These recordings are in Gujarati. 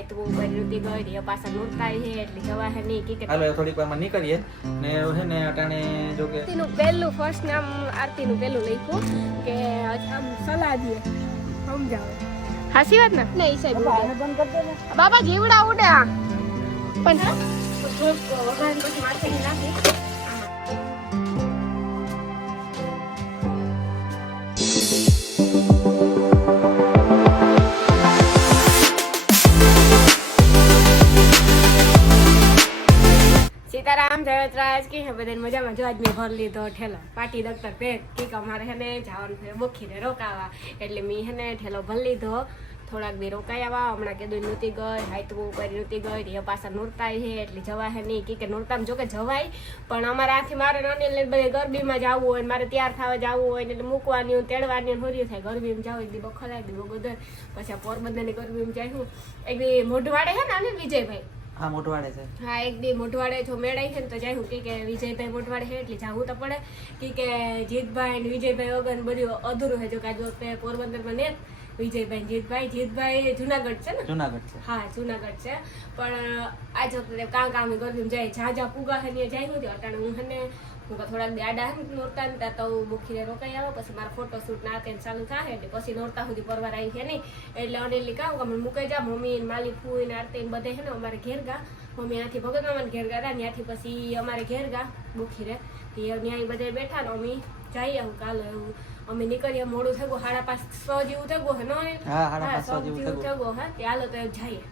હાઈ તો ઉપર નહોતી ગઈ એ પાછા નોરતા છે એટલે જવા હે નહીં કે હાલો થોડીક વારમાં નીકળીએ ને હે ને અટાણે જો કે આરતીનું પહેલું ફર્સ્ટ નામ આરતીનું પહેલું લખ્યું કે આમ સલાહ દે સમજાવે હાસી વાત ને નહીં સાહેબ બાબા જીવડા ઉડે આ પણ વગાડ પછી માથે નાખી સીતારામ જયરાજ કે હે બધાને મજામાં જો આજ મેં ભર લીધો ઠેલો પાટી દફતર પેક કે અમારે હે ને જવાનું છે બોખીને રોકાવા એટલે મેં હે ને ઠેલો ભર લીધો થોડાક દી રોકાઈ આવ્યા હમણાં કીધું નહોતી ગઈ હાઈટ ઉપર નહોતી ગઈ એ પાછા નોરતા છે એટલે જવા હે નહીં કે નોરતામાં જો કે જવાય પણ અમારે આથી મારે નાની લઈને બધે ગરબીમાં જવું હોય મારે તૈયાર થવા જવું હોય ને એટલે મૂકવાની તેડવાની હોરી થાય ગરબીમાં જાવ એક દી બખલાઈ દી બગોદર પછી પોરબંદરની ગરબીમાં જાય એક દી મોઢવાડે છે ને વિજયભાઈ હા મોઢવાડે છે હા એક દી મોઢવાડે જો મેળાઈ છે ને તો જાય કે વિજયભાઈ મોઢવાડે છે એટલે જવું તો પડે કે જીતભાઈ ને વિજયભાઈ વગર બધું અધૂરું છે જો કે આજે પોરબંદરમાં ને વિજયભાઈ જીતભાઈ જુનાગઢ છે ને જુનાગઢ છે હા જુનાગઢ છે પણ આજે કામ ગરબીમાં જાય ઝાઝા પુગા હે ને જાય હું અટાણે હું હે ને થોડાક દી આડા હે નોરતા ને ત્યાં તો મૂકીને રોકાઈ આવો પછી મારા ફોટોશૂટ ના તેને ચાલુ થાય એટલે પછી નોરતા સુધી પરવાર આવી છે નહીં એટલે અનિલી કામ કે મૂકાઈ જા મમ્મી માલી ફૂઈ ને આરતી ને બધે છે ને અમારે ઘેર ગા મમ્મી ત્યાંથી ભગત મામાને ઘેર ગયા ત્યાંથી પછી અમારે ઘેર ગા બુખીરે ત્યાં બધે બેઠા ને અમે જઈએ આવું કાલે એવું અમે નીકળીએ મોડું થઈ ગયું 5:30 જેવું થઈ ગયું હે નો હા 5:30 જેવું થઈ ગયું હા તે હાલો તો જઈએ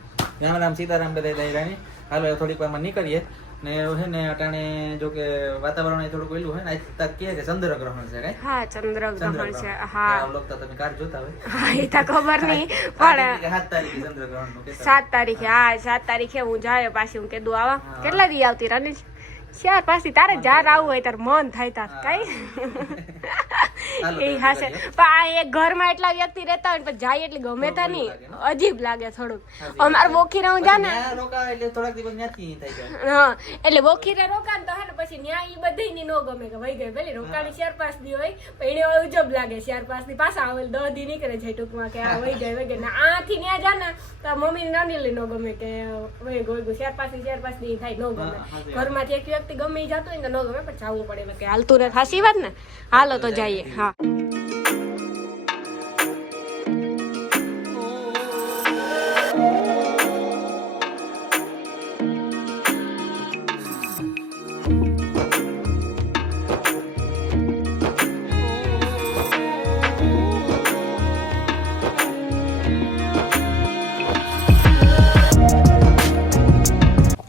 રામ રામ સીતારામ બધા દાયરાની હાલો થોડીક વારમાં નીકળીએ ને હે ને અટાણે જો કે વાતાવરણ થોડુંક પેલું હે ને આજ તક કે ચંદ્રગ્રહણ છે કઈ હા ચંદ્રગ્રહણ છે હા આ લોકો તમે કાર જોતા હોય હા એ તો ખબર નહીં પણ 7 તારીખે ચંદ્રગ્રહણ નું 7 તારીખે હા 7 તારીખે હું જાય પાછી હું કીધું આવા કેટલા દી આવતી રનિશ 4 પાછી તારે જાર આવું હોય તાર મન થાય તાર કઈ એ હાસે પણ આ એક ઘરમાં એટલા વ્યક્તિ રહેતા હોય પણ જાય એટલે ગમે તા નહીં અજીબ લાગે થોડુંક અમારે બોખીરે હું જા ને એટલે થોડાક દિવસ ત્યાંથી થઈ જાય હા એટલે બોખીરે રોકાણ તો હે ને પછી ન્યા ઈ બધી ની નો ગમે કે વઈ ગઈ પેલી રોકાણી 4-5 દી હોય પણ એને ઉજબ લાગે 4-5 દી પાછા આવે 10 દી નીકળે છે ટૂંકમાં કે આ વઈ ગઈ ને આથી ન્યા જા ને તો મમ્મી નાની લઈ નો ગમે કે વઈ ગઈ 4-5 દી થાય નો ગમે ઘરમાંથી એક વ્યક્તિ ગમે જતો હોય ને નો ગમે પણ જવું પડે કે હાલતું રહે સાચી વાત ને હાલો તો જઈએ હા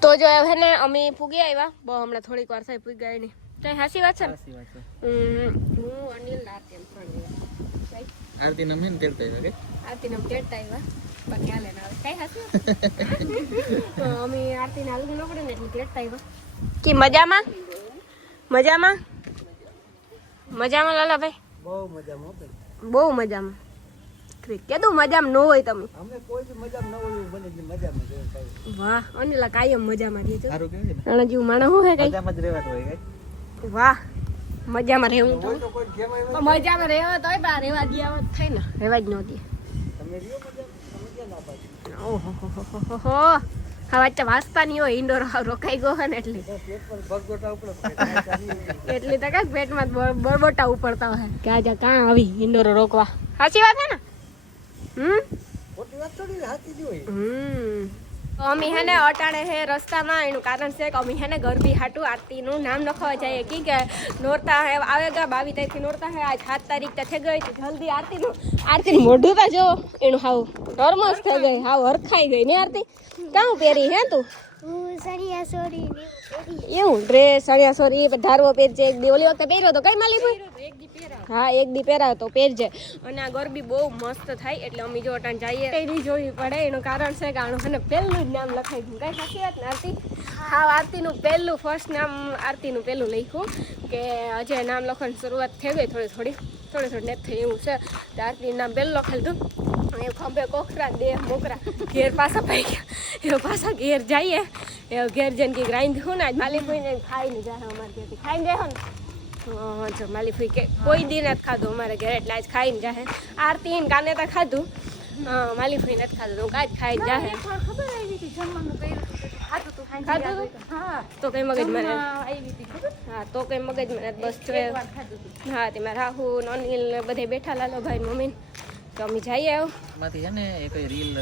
તો જો હે ને અમે પૂગી આવ્યા બહુ હમણાં થોડીક વાર થાય પૂગી ગયા નહીં કઈ હાસી વાત છે ને હું અનિલ આરતી આરતી નામ ને તેડતા આવ્યા કે આરતી નામ તેડતા આવ્યા બાકી હાલે ના આવે કઈ હાસી અમે આરતી ને હાલવું ન પડે ને એટલે તેડતા આવ્યા કે મજામાં મજામાં મજામાં લાલાભાઈ બહુ મજામાં કેદું મજામાં ન હોય તમે અમે કોઈ બી મજામાં ન હોય બને મજામાં જોઈએ વાહ અનિલા કાયમ મજામાં રહી છો સારું કેવું છે અણા જેવું માણસ હું હે કઈ મજામાં જ રહેવાતું હોય કઈ વાહ મજામાં રહેવું તો તો કોઈ કેમ આવ્યો મજામાં રહેવા તોય બા રહેવા દિયા થાય ને રહેવા જ ન દે તમે રહ્યો મજા તમે ક્યાં ના પાડી ઓહો હા વચ્ચે વાંચતા નહીં હોય ઇન્ડોર રોકાઈ ગયો ને એટલે ભગગોટા ઉપર એટલે તો કાંઈક પેટમાં બરબોટા ઉપડતા હોય કે આજે કાં આવી ઇન્ડોર રોકવા સાચી વાત હે ને ખોટી વાત થોડી સાચી જ હોય તો અમે હે ને અટાણે હે રસ્તામાં એનું કારણ છે કે અમે હે ને ગરબી હાટું આરતીનું નામ લખવા જઈએ કે નોરતા હે આવેગા 22 તારીખથી નોરતા હે આજ 7 તારીખ તો થઈ ગઈ જલ્દી આરતીનું મોઢું તો જો એનું હાવ નોર્મલ થઈ ગઈ હાવ હરખાઈ ગઈ ને આરતી કાં પહેરી હે તું એવું ડ્રેસ સળિયા સોરી ધારવો પહેરજે એક દી ઓલી વખતે પહેર્યો તો કઈ માલી ભાઈ હા એક દી પહેરાવ તો પહેરજે અને આ ગરબી બહુ મસ્ત થાય એટલે અમે જો અટાણ જઈએ એની જોવી પડે એનું કારણ છે કે આનું છે પહેલું જ નામ લખાઈ ગયું કઈ સાચી વાત ને આરતી હા આરતીનું પહેલું ફર્સ્ટ નામ આરતીનું પહેલું લખ્યું કે હજે નામ લખવાની શરૂઆત થઈ ગઈ થોડી નેટ થઈ એવું છે તો આરતીનું નામ પહેલું લખેલું હતું એ ખંભે કોખરા દેહ મોકરા ઘેર પાછા પાઈ ગયા એ પાછા ઘેર જઈએ એ ઘેર જઈને કંઈક રાંધી હું ને આજ માલિક ભાઈને ખાઈને જાય અમારે ઘેરથી ખાઈને જાય ને જો માલી ફઈ કે કોઈ દી નથી ખાધું અમારે ઘરે એટલે આજ ખાઈને જાહે આરતી ને કાને તો ખાધું માલી ફઈ નથી ખાધું હું કાજ ખાઈને જાહે ખાધું તું? તો કઈ મગજ મને હા તો કઈ મગજ મને બસ જોઈએ હા તે મારા રાહુ અનિલ ને બધે બેઠા લાલો ભાઈ મમ્મી તો અમે જઈએ આવ એમાંથી છે ને એ કઈ રીલ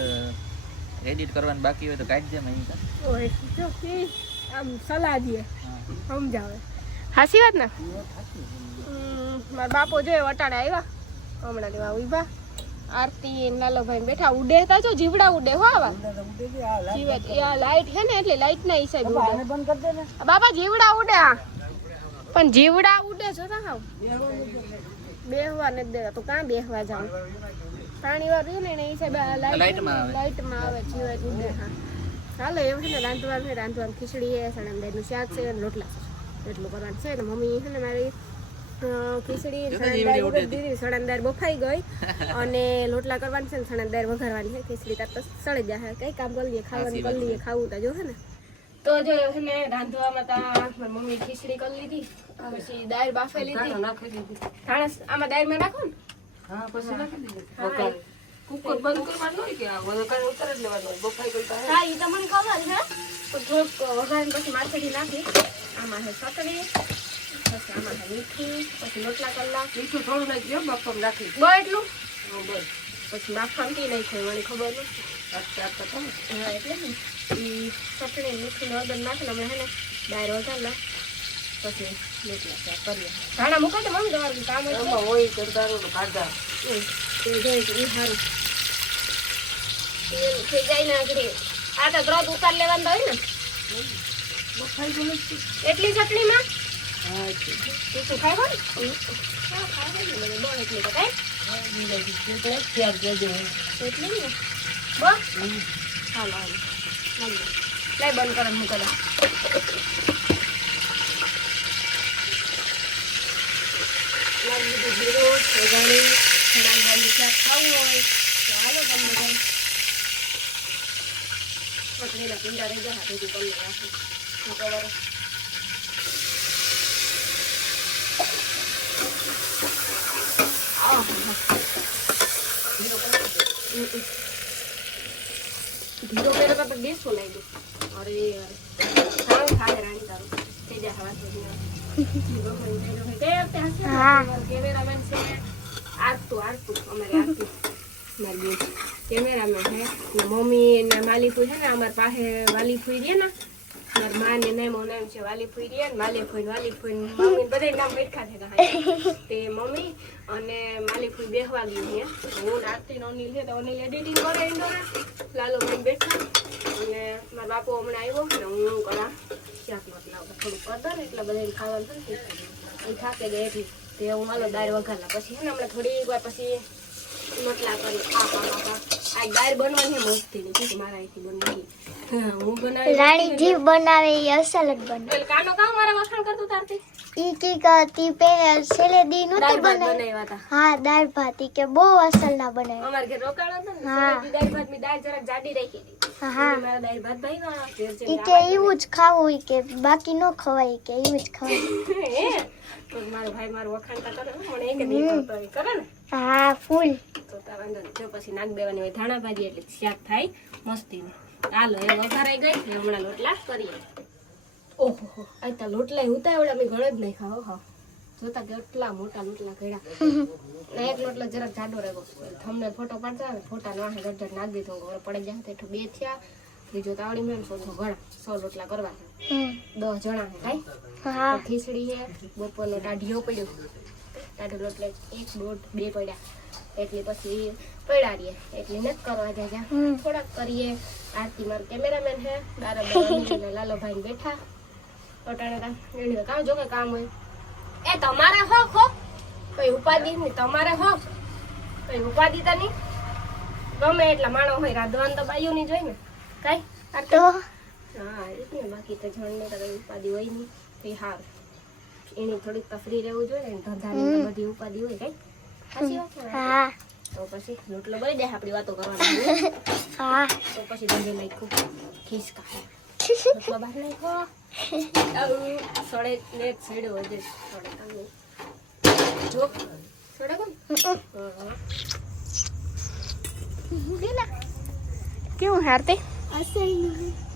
એડિટ કરવાની બાકી હોય તો કાઢી દે મહિને ઓય જો આમ સલાહ દે સમજાવે હાસી વાત ને મારા બાપો જોયો વટાડે આવ્યા હમણાં લેવા ઉભા આરતી લાલો ભાઈ બેઠા ઉડે હતા જો જીવડા ઉડે હો આવા જીવત આ લાઈટ હે ને એટલે લાઈટ ના હિસાબે ઉડે બંધ કરી દે ને બાપા જીવડા ઉડે પણ જીવડા ઉડે જો ના હાવ બેહવા નથી દેતા તો કાં બેહવા જાવ પાણી વાર રહ્યું ને એને હિસાબે લાઈટમાં આવે જીવત ઉડે હા ચાલો એવું છે ને રાંધવાનું ખીચડી છે સણંદાઈનું શાક છે અને રોટલા છે એટલું કરવાનું છે ને મમ્મી છે ને મારી ખીચડી સણંદાર બફાઈ ગઈ અને લોટલા કરવાની છે ને સણંદાર વઘારવાની છે ખીચડી તાર તો સળી જાય કઈ કામ કરી લઈએ ખાવાનું કરી લઈએ ખાવું તા જો હે ને તો જો છે ને રાંધવામાં તા મારી મમ્મી ખીચડી કરી લીધી પછી દાળ બાફે લીધી ધાણા આમાં દાળમાં નાખો ને હા પછી નાખી દીધી કુકર બંધ કરવાનું હોય કે આ વઘાર ઉતાર જ લેવાનું હોય બફાઈ ગઈ હા ઈ તો મને ખબર છે તો થોડુંક વઘારીને પછી માથેથી નાખી આમાં છે ચટણી પછી આમાં મીઠી પછી લોટલા કલાક મીઠું થોડું નાખ્યું બાફામાં નાખી બસ એટલું બસ પછી બાફામાં કી નાખ્યું મને ખબર નથી હા એટલે ને એ ચટણી મીઠું હળદર નાખીને અમે હે ને દાળ વઘારલા પછી લોટલા શાક કરીએ ધાણા મૂકો તો મમ્મી તમારું કામ હોય કરતારું ખાધા તે જોઈ કે એ સારું તેલ થઈ જાય ને આગળ આ તો દ્રોત ઉતાર લેવાનું હોય ને એટલી ચટણીમાં તું ખાય ને ખાય ને બહુ એટલી તો કઈ એટલી ને બસ હાલો લઈ બંધ કરો મૂકો લાગી દીધું જીરો વગાણી દાળનું શાક ખાવું હોય તો હાલો તમને કઈ પટણીના પીંડા રહી જાય ભેગું કરી નાખું ખબર ધીરો પેલો તો ગેસો લાવી દો અરે સારું ખાય રાણી તારું થઈ જાય હવા કેમેરામેન છે આરતું અમારે આરતું મારી બેન કેમેરામેન હે મમ્મી ને માલી ફૂઈ છે ને અમારી પાસે વાલી ફૂઈ રહે ને મારી માં ને નામ છે વાલી ફૂઈ રહે ને વાલી ફૂઈ મમ્મી બધા નામ બેઠા છે તે મમ્મી અને માલી ફૂઈ બેહવા ગયું છે હું આરતી અનિલ છે તો અનિલ એડિટિંગ કરે ઇન્ડોરા લાલો ભાઈ બેઠા અને મારા બાપુ હમણાં આવ્યો ને હું કરા શાક મતલબ થોડું કરતા ને એટલે બધાને ખાવાનું છે એ થાકે ગઈ એટલી તે હું માલો દાળ વઘારલા પછી હે ને હમણાં થોડી વાર પછી મટલા કરી આ દાળ બનવાની મસ્તીની કે મારા અહીંથી બનવાની હું બનાવી રાણી જી બનાવે એ અસલ જ બને પેલ કાનો કામ મારા વખાણ કરતો તારતી ઈ કી કરતી પે છેલે દી નું તો બનાવ્યા હતા હા દાળ ભાત ઈ કે બહુ અસલ ના બનાવે અમાર ઘરે રોકાણા હતા ને છેલ્લી દાળ ભાત ની દાળ જરાક જાડી રાખી હતી હા મારા દાળ ભાત ભાઈ ના ઈ કે એવું જ ખાવું ઈ કે બાકી નો ખવાય ઈ કે એવું જ ખાવાય તો મારો ભાઈ મારું વખાણ કરે મને એક દી કરે ને હા ફૂલ તો તાર વાંધો નહીં જો પછી નાખ દેવાની હોય ધાણા ભાજી એટલે શાક થાય મસ્તીનું હાલો એ વઘારાઈ ગઈ એટલે હમણાં લોટલા કરીએ ઓહો આ તો લોટલા ઉતાવળા મેં ગળે જ નહીં ખાઓ હા જોતા કેટલા મોટા લોટલા કર્યા એક લોટલો જરાક જાડો રહ્યો તમને ફોટો પાડતા ને ફોટા નાખે ગઢ નાખી દીધો હવે પડી જાય તો બે થયા બીજો તાવડી મેં સોસો ઘણા 100 લોટલા કરવા 10 જણા હે કાઈ હા ખીચડી હે બપોરનો ટાઢિયો પડ્યો ટાઢો લોટલા 1 2 પડ્યા એટલે પછી પડ્યા રહીએ એટલે નથી કરવા જાય થોડાક કરીએ આરતી મારો કેમેરામેન હે દારા લાલો ભાઈ બેઠા પટાણા એને કામ જો કે કામ હોય એ તમારે હક હો કઈ ઉપાધિ નહીં તમારે હક કઈ ઉપાધિ તો નહીં ગમે એટલા માણો હોય રાધવાન તો બાયું ની જોઈ ને કઈ તો હા એટલે બાકી તો જણને તો કઈ ઉપાધિ હોય નહીં તે હાર એની થોડીક તફરી રહેવું જોઈએ ને ધંધાની તો બધી ઉપાધિ હોય કઈ સાચી વાત છે હા તો પછી લોટલો બળી જાય આપણી વાતો કરવાની હા તો પછી ધંધે નાખ્યું ખીસકા લોટલો બહાર નાખ્યો સડે ને છેડ્યો હજે સડે જો સડે કોણ કેવું હારતે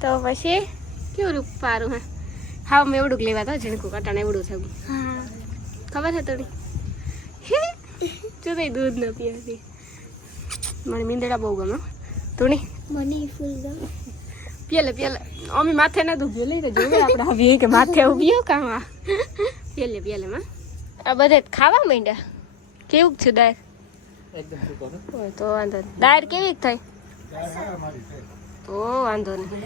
તો પછી કેવું રૂપ પારું હે હા મેં એવડું લેવા તો ઝીણકું કટાણ એવડું થયું ખબર છે થોડી જો કઈ દૂધ ન પીવાથી મને મીંદડા બહુ ગમે તુણી મને ફૂલ ગમે પેલે અમે માથે ના દુખ્યો લઈને જોવે આપણે હવે કે માથે ઉભ્યો કામ આ પેલે માં આ બધે ખાવા માંડ્યા કેવું છે દાળ એકદમ સૂકો છે. હોય તો વાંધો નહીં દાળ કેવી થાય તો વાંધો નહીં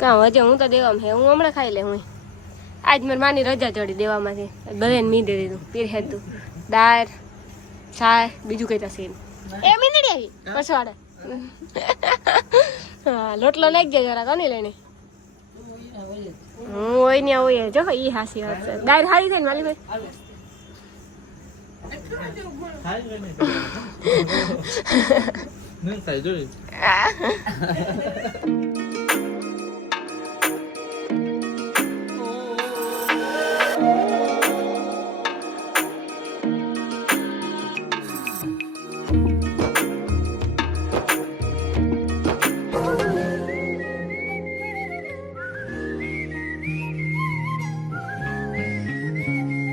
કાં હજે હું તો દેવામાં હે હું હમણાં ખાઈ લે હું આજ મારી માની રજા ચડી દેવામાંથી બધાને મી દે દીધું પીર હેતું દાળ છાય બીજું કઈ થશે એ મીંદડી આવી પછવાડે હા લોટલો નાખી જાય જરા કોની લેણી હું હોય ને હોય જો ઈ હાસી વાત છે દાળ હારી થાય ને માલી ભાઈ નહીં થાય જોઈ.